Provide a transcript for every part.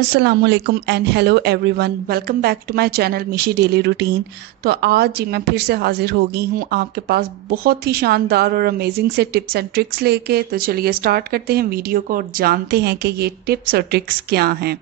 असलकुम and hello everyone, welcome back to my channel Mishi daily routine. तो आज जी मैं फिर से हाजिर हो गई हूँ आपके पास बहुत ही शानदार और अमेजिंग से टिप्स एंड ट्रिक्स लेके। तो चलिए स्टार्ट करते हैं वीडियो को और जानते हैं कि ये टिप्स और ट्रिक्स क्या हैं।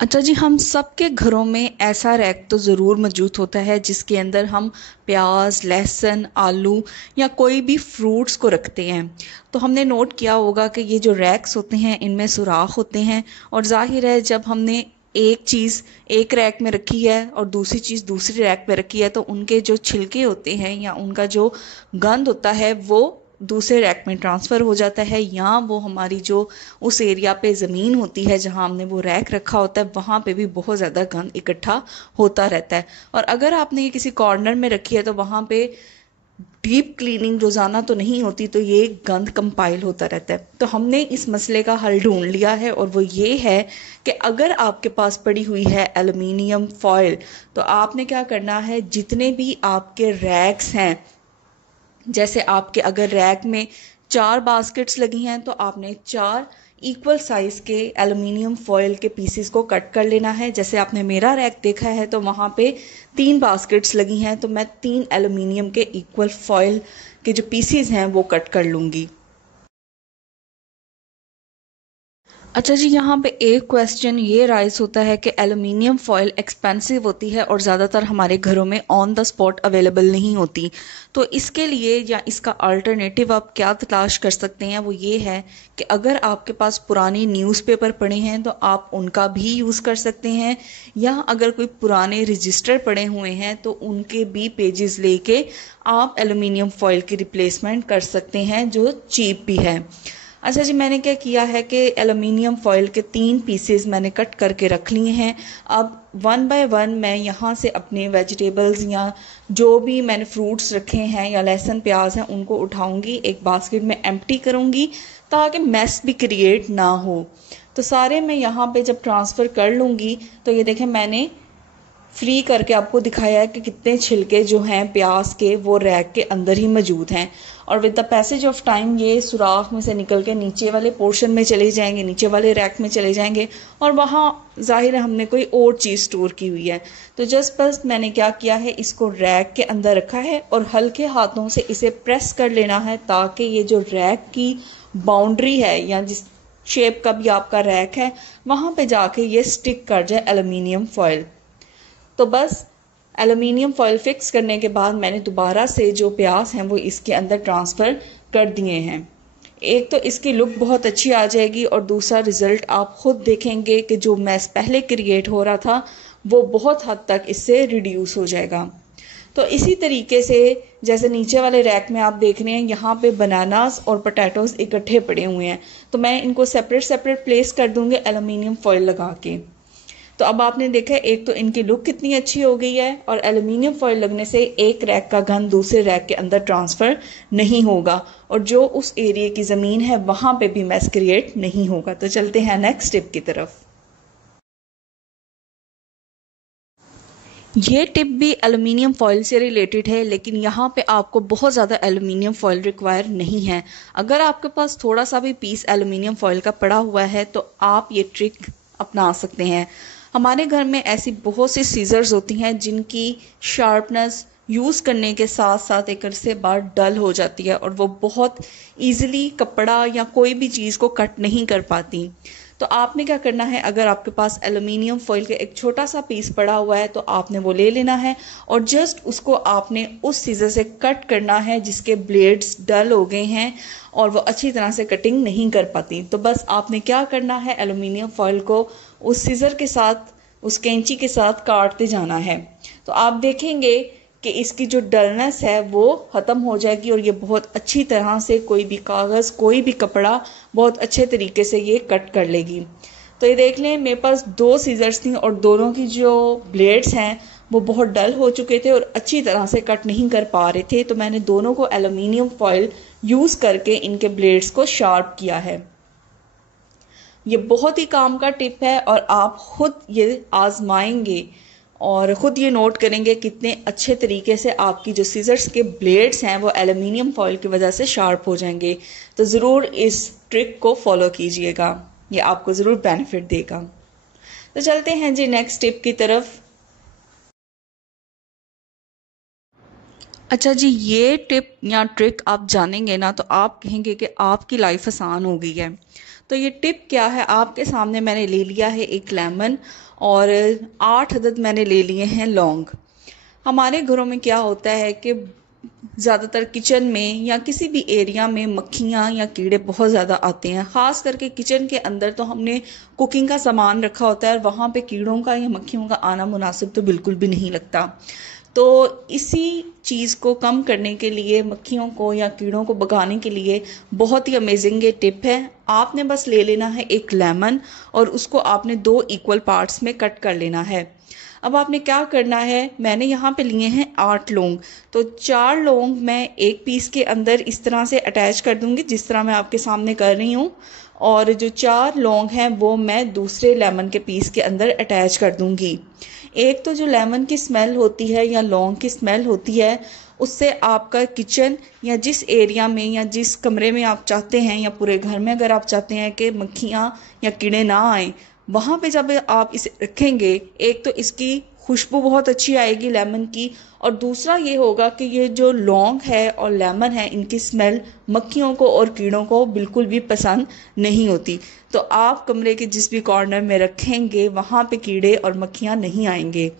अच्छा जी, हम सबके घरों में ऐसा रैक तो ज़रूर मौजूद होता है जिसके अंदर हम प्याज, लहसुन, आलू या कोई भी फ्रूट्स को रखते हैं। तो हमने नोट किया होगा कि ये जो रैक्स होते हैं इनमें सुराख होते हैं, और जाहिर है जब हमने एक चीज़ एक रैक में रखी है और दूसरी चीज़ दूसरी रैक में रखी है तो उनके जो छिलके होते हैं या उनका जो गंद होता है वो दूसरे रैक में ट्रांसफ़र हो जाता है, या वो हमारी जो उस एरिया पे ज़मीन होती है जहाँ हमने वो रैक रखा होता है वहाँ पे भी बहुत ज़्यादा गंद इकट्ठा होता रहता है। और अगर आपने ये किसी कॉर्नर में रखी है तो वहाँ पे डीप क्लीनिंग रोज़ाना तो नहीं होती, तो ये गंद कंपाइल होता रहता है। तो हमने इस मसले का हल ढूंढ लिया है और वो ये है कि अगर आपके पास पड़ी हुई है एल्युमिनियम फॉयल, तो आपने क्या करना है, जितने भी आपके रैक्स हैं, जैसे आपके अगर रैक में 4 बास्केट्स लगी हैं तो आपने 4 इक्वल साइज़ के एल्युमिनियम फॉयल के पीसेस को कट कर लेना है। जैसे आपने मेरा रैक देखा है तो वहाँ पे 3 बास्केट्स लगी हैं, तो मैं 3 एल्युमिनियम के इक्वल फॉयल के जो पीसेस हैं वो कट कर लूँगी। अच्छा जी, यहाँ पे एक क्वेश्चन ये राइज होता है कि एल्युमिनियम फॉयल एक्सपेंसिव होती है और ज़्यादातर हमारे घरों में ऑन द स्पॉट अवेलेबल नहीं होती। तो इसके लिए या इसका अल्टरनेटिव आप क्या तलाश कर सकते हैं, वो ये है कि अगर आपके पास पुराने न्यूज़पेपर पड़े हैं तो आप उनका भी यूज़ कर सकते हैं, या अगर कोई पुराने रजिस्टर पड़े हुए हैं तो उनके भी पेजेस लेके आप एल्युमिनियम फॉयल की रिप्लेसमेंट कर सकते हैं जो चीप भी है। अच्छा जी, मैंने क्या किया है कि एल्युमिनियम फॉयल के 3 पीसेस मैंने कट करके रख लिए हैं। अब वन बाय वन मैं यहाँ से अपने वेजिटेबल्स या जो भी मैंने फ्रूट्स रखे हैं या लहसुन प्याज हैं उनको उठाऊंगी, एक बास्केट में एम्प्टी करूँगी ताकि मैस भी क्रिएट ना हो। तो सारे मैं यहाँ पे जब ट्रांसफ़र कर लूँगी तो ये देखें मैंने फ्री करके आपको दिखाया है कि कितने छिलके जो हैं प्याज के वो रैक के अंदर ही मौजूद हैं, और with the passage of time ये सुराख में से निकल के नीचे वाले पोर्शन में चले जाएंगे, नीचे वाले रैक में चले जाएंगे, और वहाँ जाहिर है हमने कोई और चीज़ स्टोर की हुई है। तो जस्ट बस मैंने क्या किया है, इसको रैक के अंदर रखा है और हल्के हाथों से इसे प्रेस कर लेना है ताकि ये जो रैक की बाउंड्री है या जिस शेप का भी आपका रैक है वहाँ पे जाके ये स्टिक कर जाए एल्युमिनियम फॉयल। तो बस एल्युमिनियम फॉयल फिक्स करने के बाद मैंने दोबारा से जो प्याज हैं वो इसके अंदर ट्रांसफ़र कर दिए हैं। एक तो इसकी लुक बहुत अच्छी आ जाएगी और दूसरा रिज़ल्ट आप खुद देखेंगे कि जो मैस पहले क्रिएट हो रहा था वो बहुत हद तक इससे रिड्यूस हो जाएगा। तो इसी तरीके से जैसे नीचे वाले रैक में आप देख रहे हैं यहाँ पे बनानास और पोटैटोज इकट्ठे पड़े हुए हैं, तो मैं इनको सेपरेट सेपरेट प्लेस कर दूंगी एल्युमिनियम फॉयल लगा के। तो अब आपने देखा एक तो इनकी लुक कितनी अच्छी हो गई है, और एल्युमिनियम फॉयल लगने से एक रैक का गंद दूसरे रैक के अंदर ट्रांसफ़र नहीं होगा और जो उस एरिया की ज़मीन है वहाँ पे भी मैस क्रिएट नहीं होगा। तो चलते हैं नेक्स्ट टिप की तरफ। ये टिप भी एल्युमिनियम फॉयल से रिलेटेड है, लेकिन यहाँ पे आपको बहुत ज़्यादा एल्युमिनियम फॉयल रिक्वायर नहीं है। अगर आपके पास थोड़ा सा भी पीस एल्युमिनियम फॉयल का पड़ा हुआ है तो आप ये ट्रिक अपना सकते हैं। हमारे घर में ऐसी बहुत सी सीजर्स होती हैं जिनकी शार्पनेस यूज़ करने के साथ साथ एक अरसे बाद डल हो जाती है और वो बहुत ईजिली कपड़ा या कोई भी चीज़ को कट नहीं कर पाती। तो आपने क्या करना है, अगर आपके पास एल्युमिनियम फॉयल का एक छोटा सा पीस पड़ा हुआ है तो आपने वो ले लेना है और जस्ट उसको आपने उस सीजर से कट करना है जिसके ब्लेड्स डल हो गए हैं और वो अच्छी तरह से कटिंग नहीं कर पाती। तो बस आपने क्या करना है, एल्युमिनियम फॉयल को उस सीजर के साथ, उस कैंची के साथ काटते जाना है। तो आप देखेंगे कि इसकी जो डलनेस है वो ख़त्म हो जाएगी और ये बहुत अच्छी तरह से कोई भी कागज़, कोई भी कपड़ा बहुत अच्छे तरीके से ये कट कर लेगी। तो ये देख लें मेरे पास 2 सीजर्स थी और दोनों की जो ब्लेड्स हैं वो बहुत डल हो चुके थे और अच्छी तरह से कट नहीं कर पा रहे थे, तो मैंने दोनों को एल्युमिनियम फॉयल यूज़ करके इनके ब्लेड्स को शार्प किया है। ये बहुत ही काम का टिप है और आप खुद ये आजमाएंगे और ख़ुद ये नोट करेंगे कितने अच्छे तरीके से आपकी जो सीजर्स के ब्लेड्स हैं वो एल्युमिनियम फॉइल की वजह से शार्प हो जाएंगे। तो ज़रूर इस ट्रिक को फॉलो कीजिएगा, ये आपको ज़रूर बेनिफिट देगा। तो चलते हैं जी नेक्स्ट टिप की तरफ। अच्छा जी, ये टिप या ट्रिक आप जानेंगे ना तो आप कहेंगे कि आपकी लाइफ आसान हो गई है। तो ये टिप क्या है, आपके सामने मैंने ले लिया है एक लेमन और 8 अदद मैंने ले लिए हैं लौंग। हमारे घरों में क्या होता है कि ज़्यादातर किचन में या किसी भी एरिया में मक्खियाँ या कीड़े बहुत ज़्यादा आते हैं। ख़ास करके किचन के अंदर तो हमने कुकिंग का सामान रखा होता है और वहाँ पे कीड़ों का या मक्खियों का आना मुनासिब तो बिल्कुल भी नहीं लगता। तो इसी चीज़ को कम करने के लिए, मक्खियों को या कीड़ों को भगाने के लिए बहुत ही अमेजिंग ये टिप है। आपने बस ले लेना है एक लेमन और उसको आपने 2 इक्वल पार्ट्स में कट कर लेना है। अब आपने क्या करना है, मैंने यहाँ पे लिए हैं 8 लौंग, तो 4 लौंग मैं एक पीस के अंदर इस तरह से अटैच कर दूंगी जिस तरह मैं आपके सामने कर रही हूँ, और जो 4 लौंग हैं वो मैं दूसरे लेमन के पीस के अंदर अटैच कर दूंगी। एक तो जो लेमन की स्मेल होती है या लौंग की स्मेल होती है, उससे आपका किचन या जिस एरिया में या जिस कमरे में आप चाहते हैं या पूरे घर में अगर आप चाहते हैं कि मक्खियाँ या कीड़े ना आए, वहाँ पे जब आप इसे रखेंगे, एक तो इसकी खुशबू बहुत अच्छी आएगी लेमन की, और दूसरा ये होगा कि ये जो लौंग है और लेमन है इनकी स्मेल मक्खियों को और कीड़ों को बिल्कुल भी पसंद नहीं होती। तो आप कमरे के जिस भी कॉर्नर में रखेंगे वहाँ पे कीड़े और मक्खियाँ नहीं आएंगे।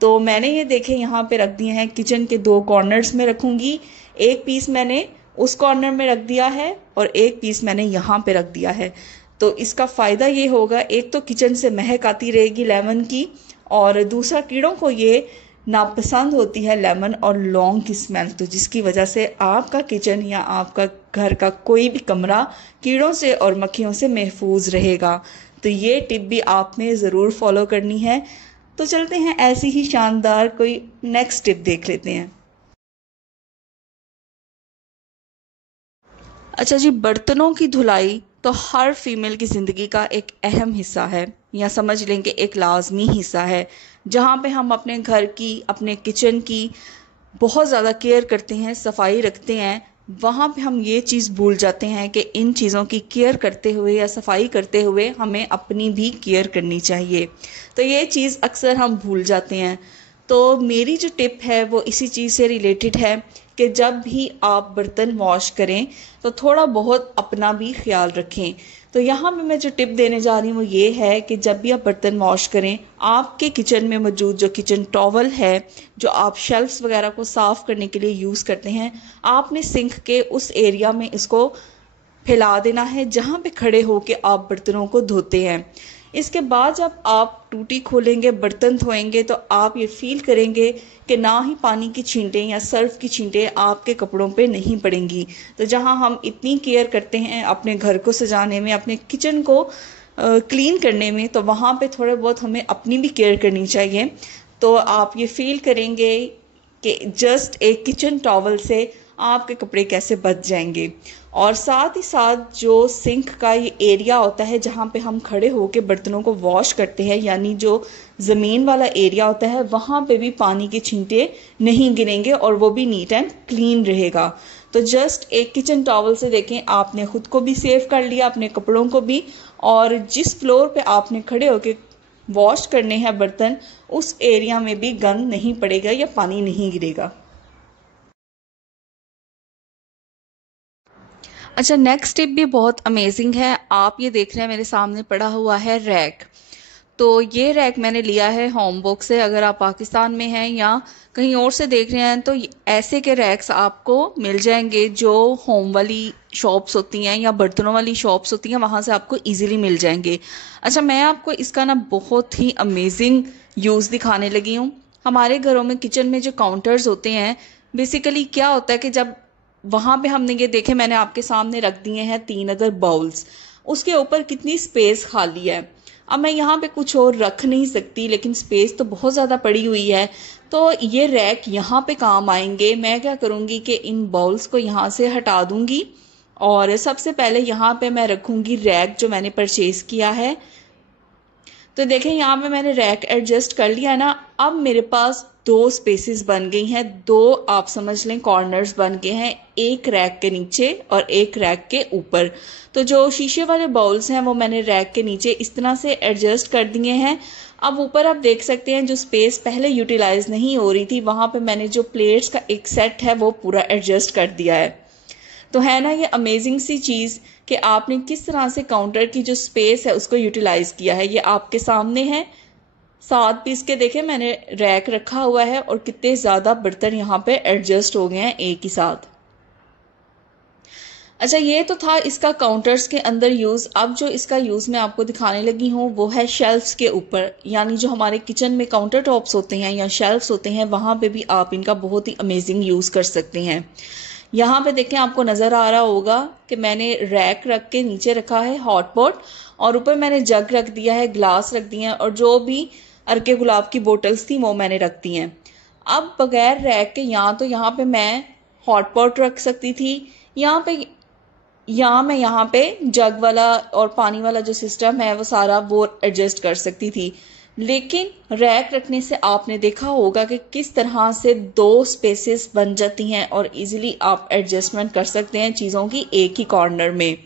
तो मैंने ये देखे यहाँ पे रख दिए हैं, किचन के 2 कॉर्नर्स में रखूँगी। एक पीस मैंने उस कॉर्नर में रख दिया है और एक पीस मैंने यहाँ पे रख दिया है। तो इसका फ़ायदा ये होगा, एक तो किचन से महक आती रहेगी लेमन की, और दूसरा कीड़ों को ये नापसंद होती है लेमन और लौंग की स्मेल, तो जिसकी वजह से आपका किचन या आपका घर का कोई भी कमरा कीड़ों से और मक्खियों से महफूज रहेगा। तो ये टिप भी आपने ज़रूर फॉलो करनी है। तो चलते हैं ऐसी ही शानदार कोई नेक्स्ट टिप देख लेते हैं। अच्छा जी, बर्तनों की धुलाई तो हर फीमेल की ज़िंदगी का एक अहम हिस्सा है, या समझ लें कि एक लाजमी हिस्सा है, जहाँ पे हम अपने घर की, अपने किचन की बहुत ज़्यादा केयर करते हैं, सफाई रखते हैं। वहाँ पे हम ये चीज़ भूल जाते हैं कि इन चीज़ों की केयर करते हुए या सफाई करते हुए हमें अपनी भी केयर करनी चाहिए। तो ये चीज़ अक्सर हम भूल जाते हैं। तो मेरी जो टिप है वो इसी चीज़ से रिलेटेड है कि जब भी आप बर्तन वॉश करें तो थोड़ा बहुत अपना भी ख्याल रखें। तो यहाँ पे मैं जो टिप देने जा रही हूँ वो ये है कि जब भी आप बर्तन वॉश करें, आपके किचन में मौजूद जो किचन टॉवल है, जो आप शेल्फ्स वगैरह को साफ़ करने के लिए यूज़ करते हैं, आपने सिंक के उस एरिया में इसको फैला देना है जहाँ पे खड़े होके आप बर्तनों को धोते हैं। इसके बाद जब आप टूटी खोलेंगे, बर्तन धोएंगे, तो आप ये फील करेंगे कि ना ही पानी की छींटें या सर्फ की छींटें आपके कपड़ों पे नहीं पड़ेंगी। तो जहाँ हम इतनी केयर करते हैं अपने घर को सजाने में, अपने किचन को क्लीन करने में, तो वहाँ पे थोड़े बहुत हमें अपनी भी केयर करनी चाहिए। तो आप ये फील करेंगे कि जस्ट एक किचन टॉवल से आपके कपड़े कैसे बच जाएंगे। और साथ ही साथ जो सिंक का ये एरिया होता है जहाँ पे हम खड़े होके बर्तनों को वॉश करते हैं, यानी जो ज़मीन वाला एरिया होता है, वहाँ पे भी पानी के छींटे नहीं गिरेंगे और वो भी नीट एंड क्लीन रहेगा। तो जस्ट एक किचन टॉवल से देखें, आपने खुद को भी सेव कर लिया, अपने कपड़ों को भी, और जिस फ्लोर पे आपने खड़े होके वॉश करने हैं बर्तन, उस एरिया में भी गंद नहीं पड़ेगा या पानी नहीं गिरेगा। अच्छा, नेक्स्ट टिप भी बहुत अमेजिंग है। आप ये देख रहे हैं मेरे सामने पड़ा हुआ है रैक। तो ये रैक मैंने लिया है होम बुक से। अगर आप पाकिस्तान में हैं या कहीं और से देख रहे हैं तो ऐसे के रैक्स आपको मिल जाएंगे जो होम वाली शॉप्स होती हैं या बर्तनों वाली शॉप्स होती हैं, वहाँ से आपको इजीली मिल जाएंगे। अच्छा, मैं आपको इसका ना बहुत ही अमेजिंग यूज़ दिखाने लगी हूँ। हमारे घरों में किचन में जो काउंटर्स होते हैं, बेसिकली क्या होता है कि जब वहाँ पे हमने ये देखे, मैंने आपके सामने रख दिए हैं 3 अदर बाउल्स, उसके ऊपर कितनी स्पेस खाली है। अब मैं यहाँ पे कुछ और रख नहीं सकती, लेकिन स्पेस तो बहुत ज़्यादा पड़ी हुई है, तो ये रैक यहाँ पे काम आएंगे। मैं क्या करूँगी कि इन बाउल्स को यहाँ से हटा दूँगी और सबसे पहले यहाँ पे मैं रखूँगी रैक जो मैंने परचेज़ किया है। तो देखें यहाँ पे मैंने रैक एडजस्ट कर लिया ना। अब मेरे पास दो स्पेसेस बन गई हैं, दो आप समझ लें कॉर्नर्स बन गए हैं, एक रैक के नीचे और एक रैक के ऊपर। तो जो शीशे वाले बाउल्स हैं वो मैंने रैक के नीचे इस तरह से एडजस्ट कर दिए हैं। अब ऊपर आप देख सकते हैं जो स्पेस पहले यूटिलाइज नहीं हो रही थी वहां पे मैंने जो प्लेट्स का एक सेट है वो पूरा एडजस्ट कर दिया है। तो है ना ये अमेजिंग सी चीज़ कि आपने किस तरह से काउंटर की जो स्पेस है उसको यूटिलाइज किया है। ये आपके सामने है, 7 पीस के देखे मैंने रैक रखा हुआ है और कितने ज़्यादा बर्तन यहाँ पे एडजस्ट हो गए हैं एक ही साथ। अच्छा, ये तो था इसका काउंटर्स के अंदर यूज़। अब जो इसका यूज़ मैं आपको दिखाने लगी हूँ वो है शेल्फ्स के ऊपर, यानी जो हमारे किचन में काउंटर टॉप्स होते हैं या शेल्फ्स होते हैं वहाँ पे भी आप इनका बहुत ही अमेजिंग यूज़ कर सकते हैं। यहाँ पे देखें आपको नज़र आ रहा होगा कि मैंने रैक रख के नीचे रखा है हॉट पॉट और ऊपर मैंने जग रख दिया है, ग्लास रख दिए हैं और जो भी अरके गुलाब की बोटल्स थी वो मैंने रख दी हैं। अब बगैर रैक के तो यहाँ पे मैं हॉट पॉट रख सकती थी, मैं यहाँ पे जग वाला और पानी वाला जो सिस्टम है वो सारा वो एडजस्ट कर सकती थी। लेकिन रैक रखने से आपने देखा होगा कि किस तरह से दो स्पेसेस बन जाती हैं और इजीली आप एडजस्टमेंट कर सकते हैं चीज़ों की एक ही कॉर्नर में।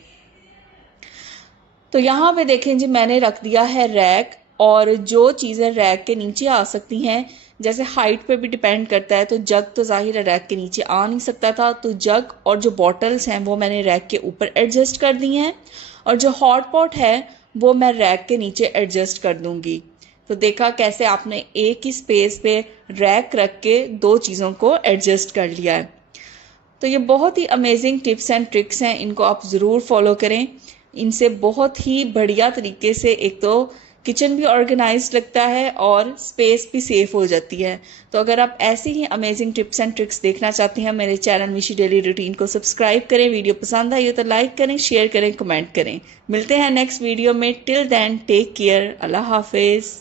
तो यहाँ पे देखें जी मैंने रख दिया है रैक, और जो चीज़ें रैक के नीचे आ सकती हैं जैसे हाइट पे भी डिपेंड करता है, तो जग तो जाहिर है रैक के नीचे आ नहीं सकता था, तो जग और जो बॉटल्स हैं वो मैंने रैक के ऊपर एडजस्ट कर दी हैं और जो हॉट पॉट है वो मैं रैक के नीचे एडजस्ट कर दूंगी। तो देखा कैसे आपने एक ही स्पेस पे रैक रख के दो चीज़ों को एडजस्ट कर लिया है। तो ये बहुत ही अमेजिंग टिप्स एंड ट्रिक्स हैं, इनको आप ज़रूर फॉलो करें। इनसे बहुत ही बढ़िया तरीके से एक तो किचन भी ऑर्गेनाइज लगता है और स्पेस भी सेफ हो जाती है। तो अगर आप ऐसी ही अमेजिंग टिप्स एंड ट्रिक्स देखना चाहते हैं मेरे चैनल मिशी डेली रूटीन को सब्सक्राइब करें। वीडियो पसंद आई हो तो लाइक करें, शेयर करें, कमेंट करें। मिलते हैं नेक्स्ट वीडियो में। टिल देन टेक केयर, अल्लाह हाफिज।